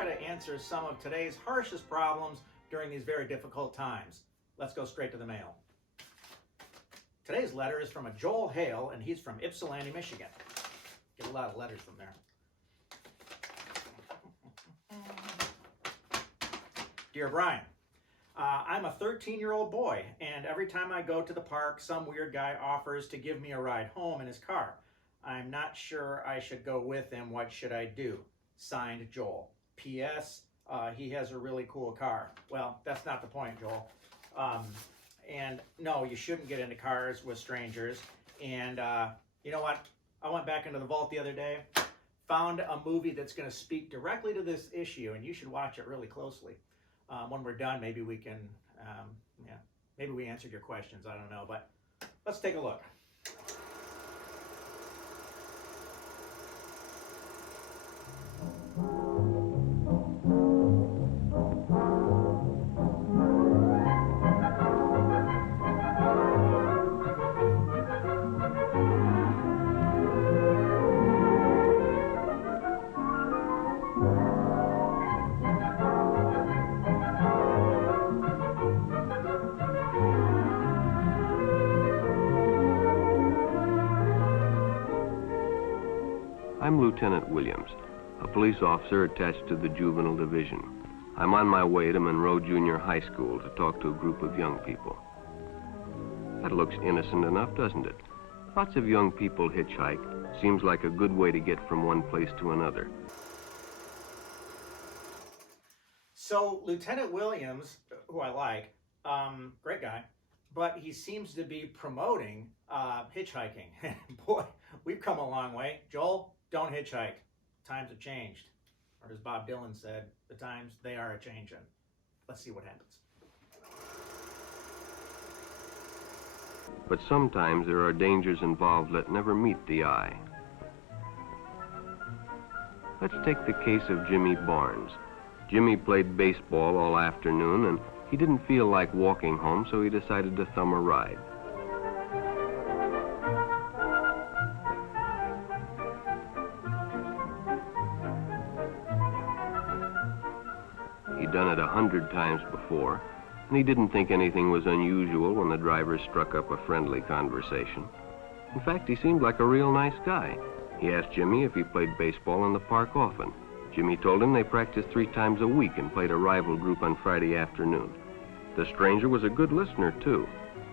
try to answer some of today's harshest problems during these very difficult times. Let's go straight to the mail. Today's letter is from a Joel Hale, and he's from Ypsilanti, Michigan. Get a lot of letters from there. Dear Brian, I'm a 13-year-old boy, and every time I go to the park, some weird guy offers to give me a ride home in his car. I'm not sure I should go with him. What should I do? Signed, Joel. P.S. He has a really cool car. Well, that's not the point, Joel. And no, you shouldn't get into cars with strangers. And you know what? I went back into the vault the other day, found a movie that's going to speak directly to this issue, and you should watch it really closely. When we're done, maybe we can, maybe we answered your questions. I don't know, but let's take a look. I'm Lieutenant Williams, a police officer attached to the Juvenile Division. I'm on my way to Monroe Junior High School to talk to a group of young people. That looks innocent enough, doesn't it? Lots of young people hitchhike. Seems like a good way to get from one place to another. So Lieutenant Williams, who I like, great guy, but he seems to be promoting hitchhiking. Boy, we've come a long way. Joel, don't hitchhike. Times have changed. Or as Bob Dylan said, the times, they are a-changin'. Let's see what happens. But sometimes there are dangers involved that never meet the eye. Let's take the case of Jimmy Barnes. Jimmy played baseball all afternoon, and he didn't feel like walking home, so he decided to thumb a ride. He'd done it 100 times before, and he didn't think anything was unusual when the driver struck up a friendly conversation. In fact, he seemed like a real nice guy. He asked Jimmy if he played baseball in the park often. Jimmy told him they practiced 3 times a week and played a rival group on Friday afternoon. The stranger was a good listener, too,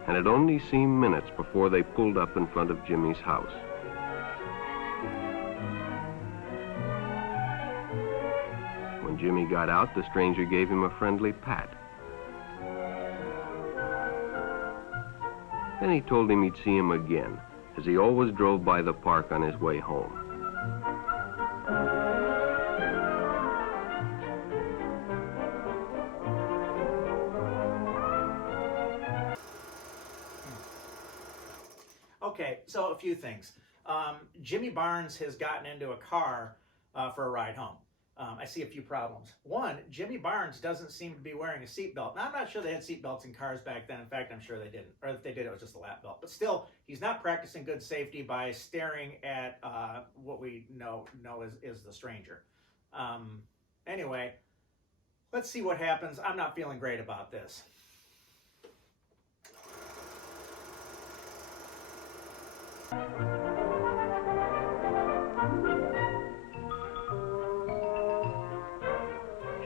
and it only seemed minutes before they pulled up in front of Jimmy's house. When Jimmy got out, the stranger gave him a friendly pat. Then he told him he'd see him again, as he always drove by the park on his way home. Okay, so a few things. Jimmy Barnes has gotten into a car for a ride home. I see a few problems. One, Jimmy Barnes doesn't seem to be wearing a seatbelt. Now, I'm not sure they had seatbelts in cars back then. In fact, I'm sure they didn't. Or if they did, it was just a lap belt. But still, he's not practicing good safety by staring at what we know is the stranger. Anyway, let's see what happens. I'm not feeling great about this.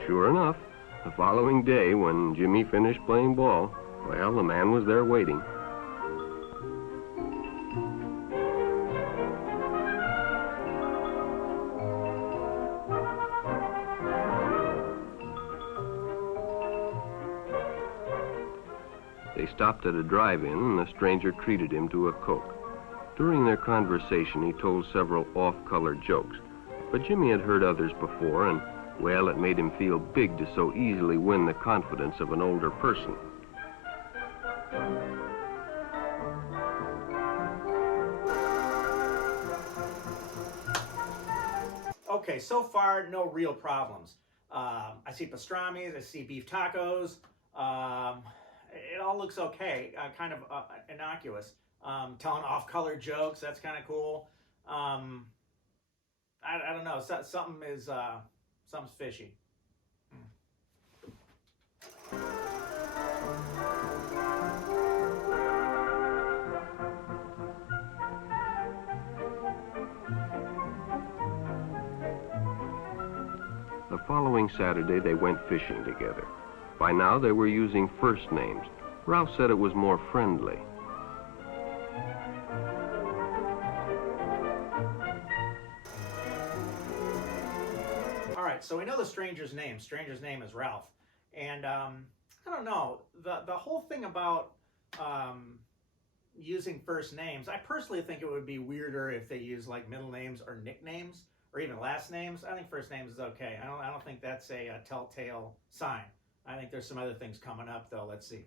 Sure enough, the following day when Jimmy finished playing ball, well, the man was there waiting. They stopped at a drive-in and the stranger treated him to a Coke. During their conversation, he told several off-color jokes, but Jimmy had heard others before, and well, it made him feel big to so easily win the confidence of an older person. Okay, so far, no real problems. I see pastrami's, I see beef tacos. It all looks okay, kind of innocuous. Telling off-color jokes, that's kind of cool. I don't know, something's fishy. following Saturday, they went fishing together. By now, they were using first names. Ralph said it was more friendly. All right, so we know the stranger's name. Stranger's name is Ralph. And I don't know, the whole thing about using first names, I personally think it would be weirder if they use like middle names or nicknames or even last names. I think first names is okay. I don't think that's a telltale sign. I think there's some other things coming up though. Let's see.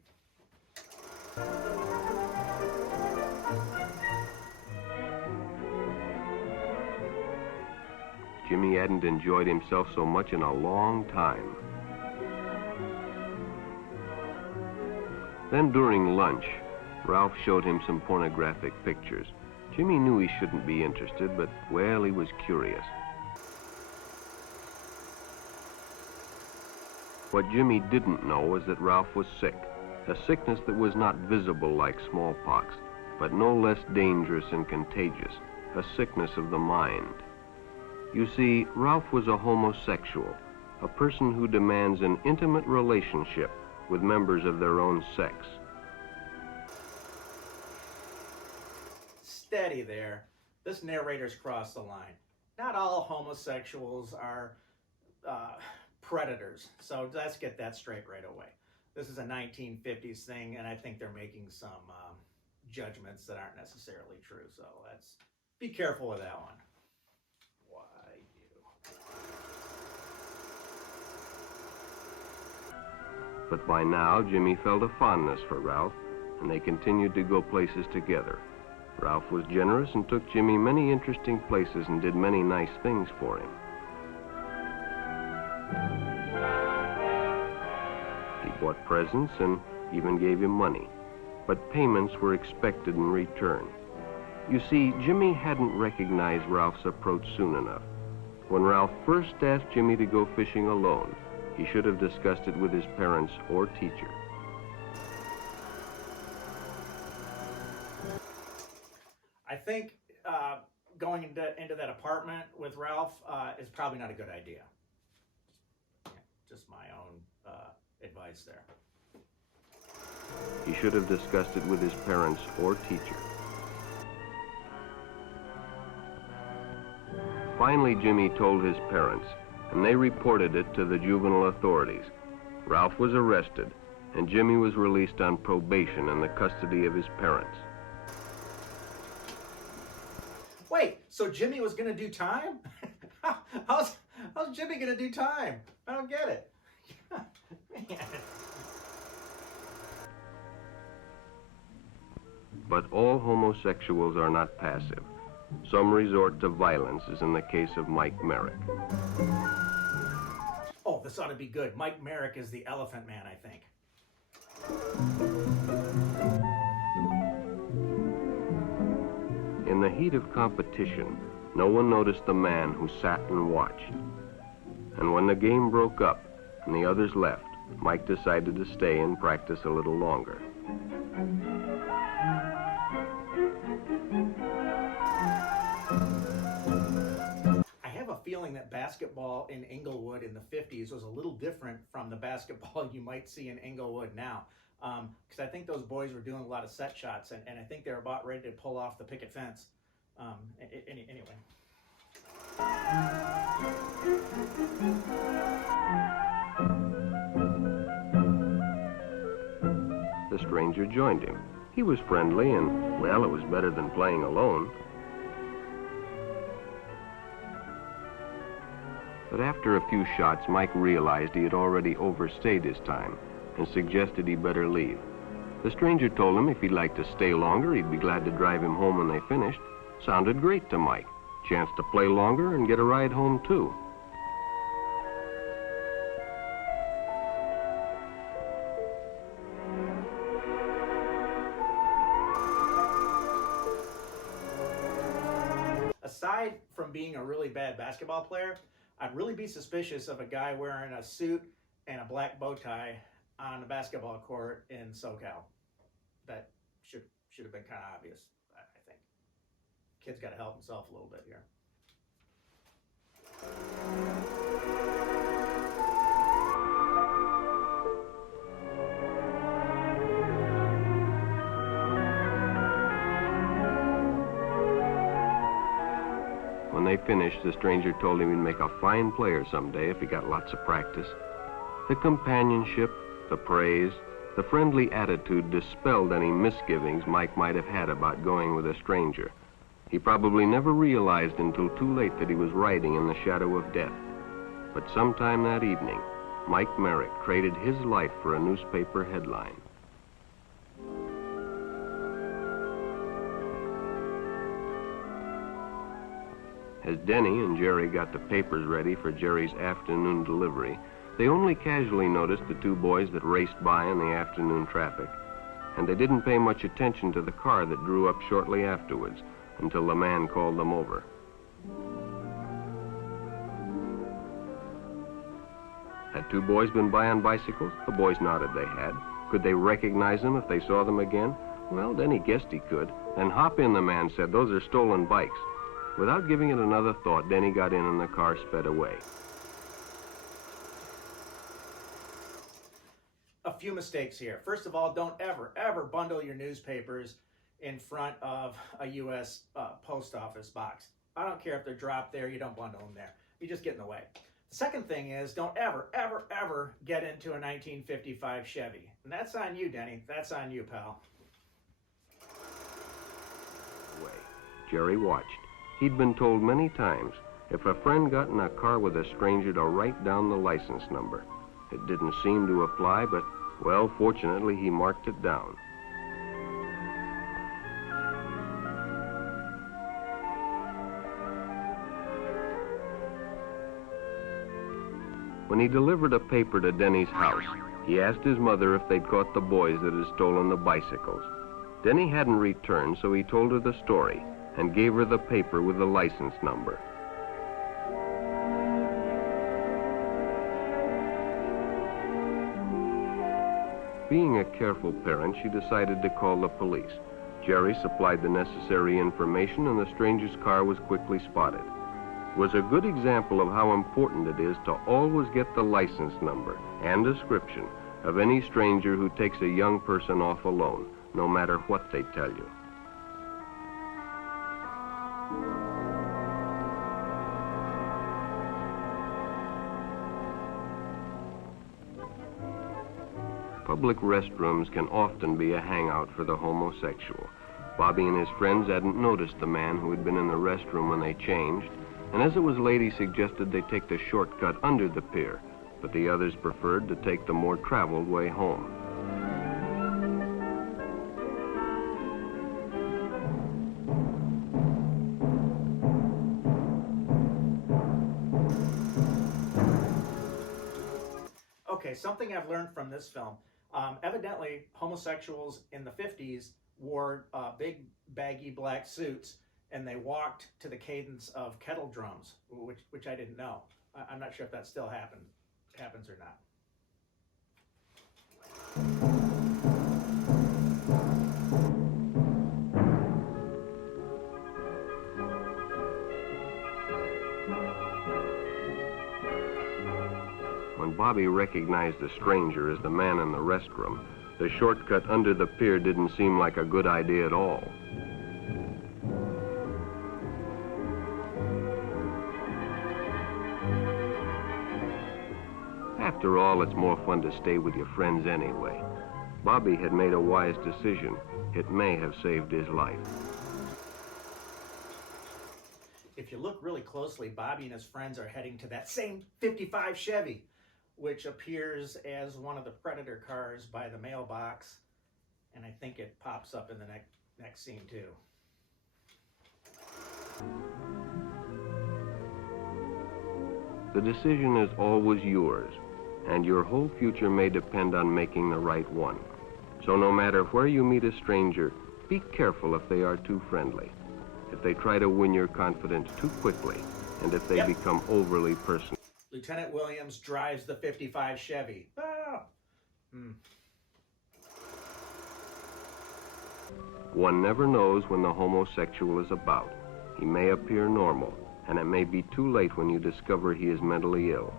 Jimmy hadn't enjoyed himself so much in a long time. Then during lunch, Ralph showed him some pornographic pictures. Jimmy knew he shouldn't be interested, but, well, he was curious. What Jimmy didn't know was that Ralph was sick, a sickness that was not visible like smallpox, but no less dangerous and contagious, a sickness of the mind. You see, Ralph was a homosexual, a person who demands an intimate relationship with members of their own sex. Steady there. This narrator's crossed the line. Not all homosexuals are predators, so let's get that straight right away. This is a 1950s thing, and I think they're making some judgments that aren't necessarily true, so let's be careful with that one. Why you? But by now, Jimmy felt a fondness for Ralph, and they continued to go places together. Ralph was generous and took Jimmy many interesting places and did many nice things for him. He bought presents and even gave him money, but payments were expected in return. You see, Jimmy hadn't recognized Ralph's approach soon enough. When Ralph first asked Jimmy to go fishing alone, he should have discussed it with his parents or teacher. I think going into that apartment with Ralph is probably not a good idea. Just my own advice there. He should have discussed it with his parents or teacher. Finally, Jimmy told his parents, and they reported it to the juvenile authorities. Ralph was arrested, and Jimmy was released on probation in the custody of his parents. Wait, so Jimmy was going to do time? how's Jimmy going to do time? I don't get it. Man. But all homosexuals are not passive. Some resort to violence, as in the case of Mike Merritt. Oh, this ought to be good. Mike Merritt is the Elephant Man, I think. In the heat of competition, no one noticed the man who sat and watched. And when the game broke up and the others left, Mike decided to stay and practice a little longer. I have a feeling that basketball in Inglewood in the 50s was a little different from the basketball you might see in Inglewood now. Because I think those boys were doing a lot of set shots, and I think they were about ready to pull off the picket fence. Anyway. The stranger joined him. He was friendly and, well, it was better than playing alone. But after a few shots, Mike realized he had already overstayed his time and suggested he better leave. The stranger told him if he'd like to stay longer, he'd be glad to drive him home when they finished. Sounded great to Mike. Chance to play longer and get a ride home, too. Aside from being a really bad basketball player, I'd really be suspicious of a guy wearing a suit and a black bow tie on the basketball court in SoCal. That should have been kind of obvious, I think. Kid's got to help himself a little bit here. When they finished, the stranger told him he'd make a fine player someday if he got lots of practice. The companionship, the praise, the friendly attitude dispelled any misgivings Mike might have had about going with a stranger. He probably never realized until too late that he was riding in the shadow of death. But sometime that evening, Mike Merritt traded his life for a newspaper headline. As Denny and Jerry got the papers ready for Jerry's afternoon delivery, they only casually noticed the two boys that raced by in the afternoon traffic, and they didn't pay much attention to the car that drew up shortly afterwards until the man called them over. Had two boys been by on bicycles? The boys nodded they had. Could they recognize them if they saw them again? Well, Denny guessed he could. Then hop in, the man said. Those are stolen bikes. Without giving it another thought, Denny got in and the car sped away. A few mistakes here. First of all, don't ever bundle your newspapers in front of a U.S. post office box. I don't care if they're dropped there, you don't bundle them there. You just get in the way. The second thing is, don't ever get into a 1955 Chevy. And that's on you, Denny. That's on you, pal. Jerry watched. He'd been told many times, if a friend got in a car with a stranger, to write down the license number. It didn't seem to apply, but, well, fortunately, he marked it down. When he delivered a paper to Denny's house, he asked his mother if they'd caught the boys that had stolen the bicycles. Denny hadn't returned, so he told her the story and gave her the paper with the license number. Being a careful parent, she decided to call the police. Jerry supplied the necessary information, and the stranger's car was quickly spotted. It was a good example of how important it is to always get the license number and description of any stranger who takes a young person off alone, no matter what they tell you. Public restrooms can often be a hangout for the homosexual. Bobby and his friends hadn't noticed the man who had been in the restroom when they changed, and as it was late, he suggested they take the shortcut under the pier, but the others preferred to take the more traveled way home. Okay, something I've learned from this film. Evidently, homosexuals in the 50s wore big, baggy black suits, and they walked to the cadence of kettle drums, which I didn't know. I'm not sure if that still happens or not. When Bobby recognized the stranger as the man in the restroom, the shortcut under the pier didn't seem like a good idea at all. After all, it's more fun to stay with your friends anyway. Bobby had made a wise decision. It may have saved his life. If you look really closely, Bobby and his friends are heading to that same 55 Chevy, which appears as one of the Predator cars by the mailbox, and I think it pops up in the next scene too. The decision is always yours, and your whole future may depend on making the right one. So no matter where you meet a stranger, be careful if they are too friendly, if they try to win your confidence too quickly, and if they become overly personal. Lieutenant Williams drives the 55 Chevy. Ah! One never knows when the homosexual is about. He may appear normal, and it may be too late when you discover he is mentally ill.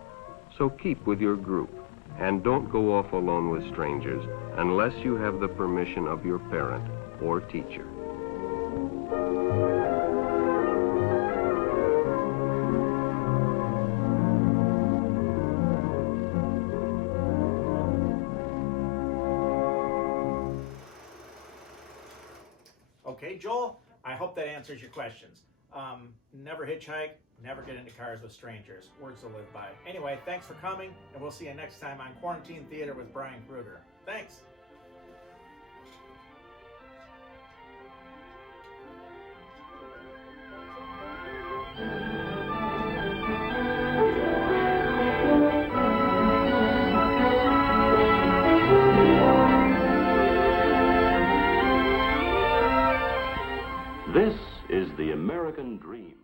So keep with your group, and don't go off alone with strangers unless you have the permission of your parent or teacher. Okay, Joel, I hope that answers your questions. Never hitchhike, never get into cars with strangers. Words to live by. Anyway, thanks for coming, and we'll see you next time on Quarantine Theater with Brian Kruger. Thanks. This is the American dream.